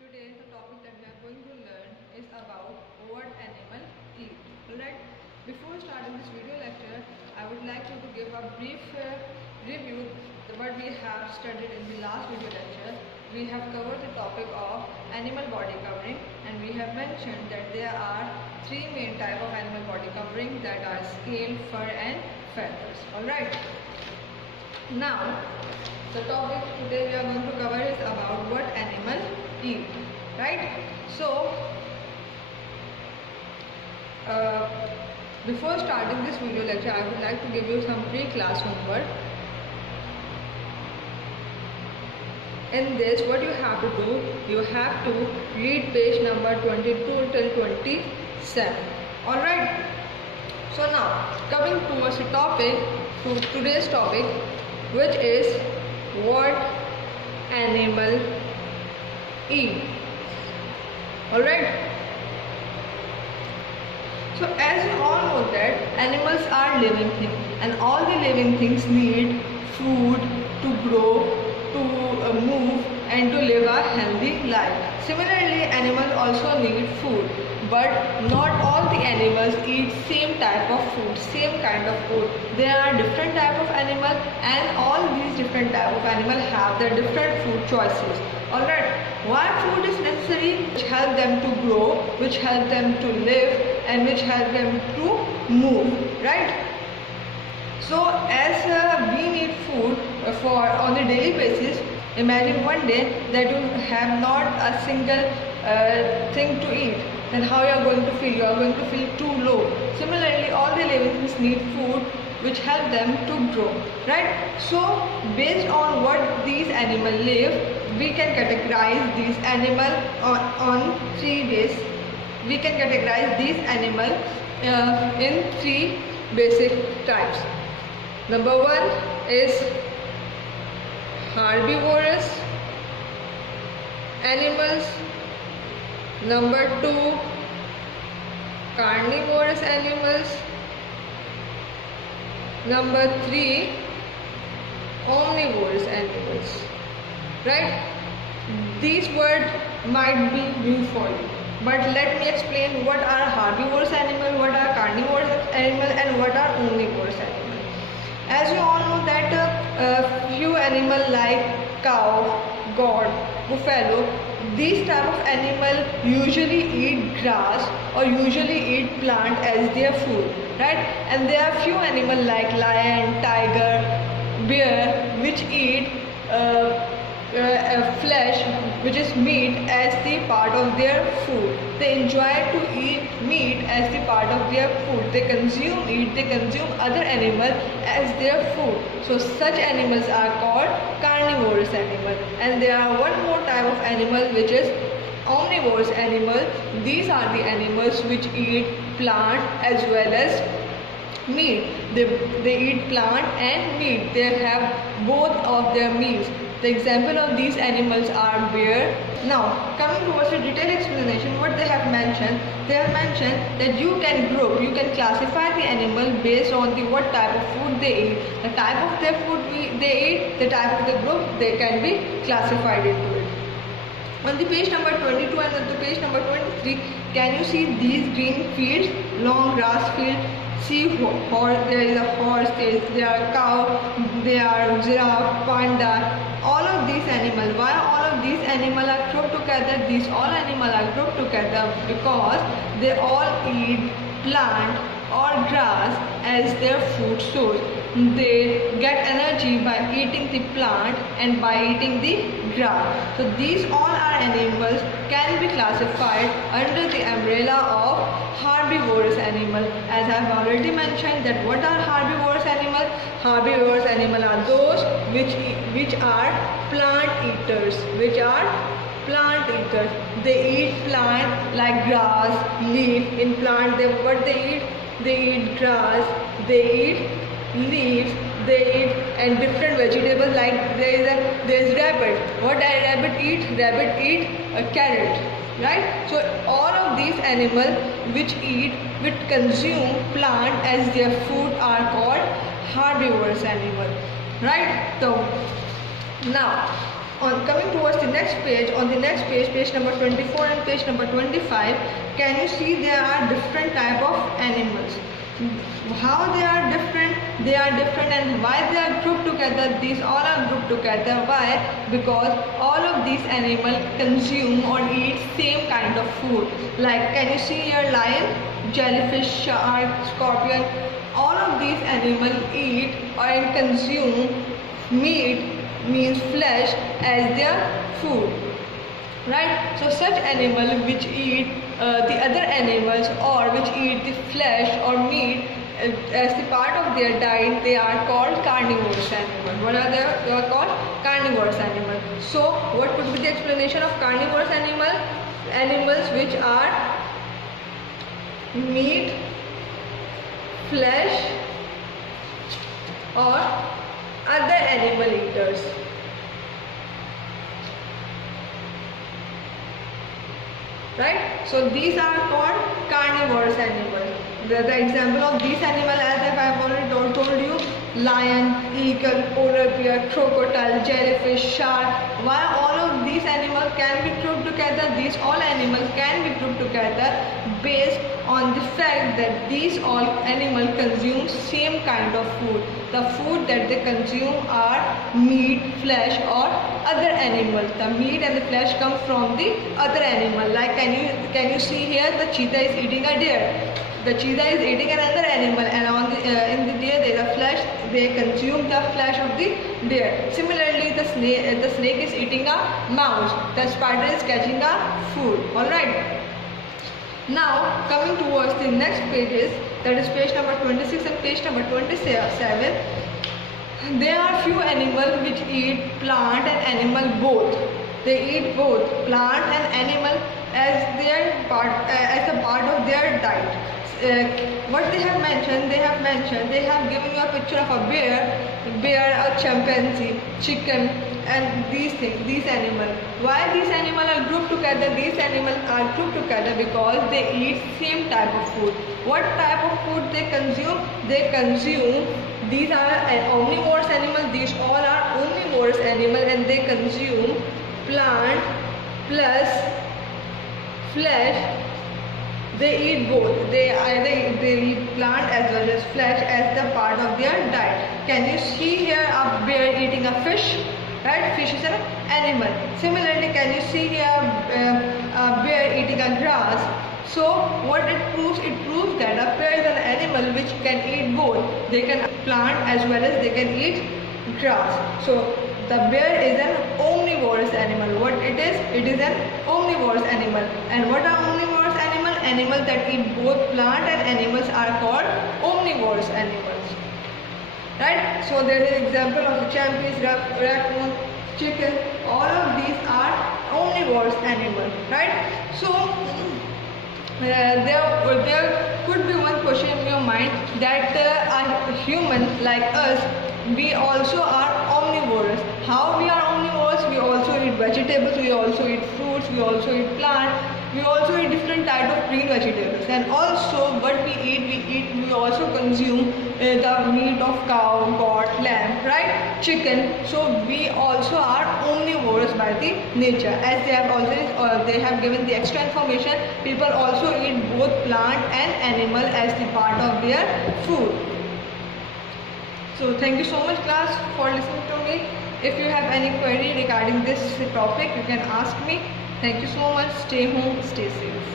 Today the topic that we are going to learn is about what animal eat. Alright, before starting this video lecture, I would like to give a brief review of what we have studied in the last video lecture. We have covered the topic of animal body covering, and we have mentioned that there are three main types of animal body covering, that are scale, fur and feathers. Alright, now the topic today we are going to cover is about what animal eat, right? So before starting this video lecture, I would like to give you some pre-class homework. In this, what you have to do, you have to read page number 22 till 27. Alright, so now coming towards the topic, to today's topic, which is what animal eat. Alright, so as you all know that animals are living things, and all the living things need food to grow, to move and to live a healthy life. Similarly, animals also need food, but not all the animals eat same type of food, same kind of food. There are different type of animals, and all these different type of animals have their different food choices. Alright, why food is necessary? Which help them to grow, which help them to live, and which help them to move, right? So as we need food for on a daily basis, imagine one day that you have not a single thing to eat, then how you are going to feel? You are going to feel too low. Similarly, all the living things need food which help them to grow, right? So based on what these animals live, we can categorize these animals on 3 ways. We can categorize these animals in 3 basic types. Number 1 is herbivorous animals. Number 2, carnivorous animals. Number 3, omnivorous animals. Right? These words might be new for you, but let me explain what are herbivorous animals, what are carnivorous animals, and what are omnivorous animals. As you all know that few animals like cow, goat, buffalo, these type of animal usually eat grass or usually eat plant as their food, right? And there are few animals like lion, tiger, bear, which eat flesh, which is meat, as the part of their food. They enjoy to eat meat as the part of their food. They consume meat, they consume other animals as their food. So such animals are called carnivorous animals. And there are one more type of animal, which is omnivorous animal. These are the animals which eat plant as well as meat. They eat plant and meat. They have both of their meals. The example of these animals are bear. Now, coming towards the detailed explanation, what they have mentioned that you can group, you can classify the animal based on the what type of food they eat, the type of their food they eat, the type of the group they can be classified into it. On the page number 22 and on the page number 23, can you see these green fields, long grass field? See horse, there is a horse, there are cow, there are giraffe, panda, all of these animals. Why all of these animals are grouped together? These all animals are grouped together because they all eat plant or grass as their food source. They get energy by eating the plant and by eating the grass. So these all are animals can be classified under the umbrella of herbivorous animal. As I have already mentioned that what are herbivorous animals? Herbivorous animals are those which are plant eaters. They eat plant like grass, leaf. In plant, what they eat? They eat grass, they eat leaves, they eat and different vegetables, like there is rabbit. What does rabbit eat? Rabbit eat a carrot, right? So all of these animals which consume plant as their food are called herbivorous animal, right? So now On coming towards the next page, on the next page, page number 24 and page number 25, can you see there are different type of animals. How they are different? They are different, and why they are grouped together? These all are grouped together. Why? Because all of these animals consume or eat same kind of food. Like, can you see here, lion, jellyfish, shark, scorpion? All of these animals eat or consume meat, means flesh, as their food, right? So such animal which eat the other animals, or which eat the flesh or meat as the part of their diet, they are called carnivorous animals. What are they? They are called carnivorous animals. So what could be the explanation of carnivorous animal? Animals which are meat, flesh, or other animal eaters. Right? So these are called carnivorous animals. The example of these animals, as I have already told you, lion, eagle, polar bear, crocodile, jellyfish, shark. Why all of these animals can be grouped together? These all animals can be grouped together based on the fact that these all animals consume same kind of food. The food that they consume are meat, flesh, or other animals. The meat and the flesh come from the other animal. Like, can you see here, the cheetah is eating a deer. The cheetah is eating another animal, and on the in the deer there is a flesh. They consume the flesh of the deer. Similarly, the snake is eating a mouse. The spider is catching a food. All right. Now coming towards the next pages, that is page number 26 and page number 27. There are few animals which eat plant and animal both. They eat both plant and animal as their part, as a part of their diet. What they have mentioned, they have given you a picture of a bear, a chimpanzee, chicken, and these animals. Why these animals are grouped together? These animals are grouped together because they eat same type of food. What type of food they consume? These are omnivorous animals. These all are omnivorous animals, and they consume plant plus flesh. They eat both. They eat plant as well as flesh as the part of their diet. Can you see here a bear eating a fish? Right? Fish is an animal. Similarly, can you see here a bear eating a grass? So what it proves? It proves that a bear is an animal which can eat both. They can eat plant as well as they can eat grass. So the bear is an omnivorous animal. What it is? It is an omnivorous animal. And what are omnivorous animals? Animals that eat both plant and animals are called omnivorous animals. Right? So there is an example of the chimpanzee, raccoon, chicken. All of these are omnivorous animals. Right? So there could be one question in your mind that a human like us, we also are omnivorous. How we are omnivorous? We also eat vegetables, we also eat fruits, we also eat plants, we also eat different types of green vegetables. And also what we also consume the meat of cow, goat, lamb, right? Chicken. So we also are omnivorous by the nature. As they have always they have given the extra information, people also eat both plant and animal as the part of their food. So thank you so much class for listening to me. If you have any query regarding this topic, you can ask me. Thank you so much. Stay home, stay safe.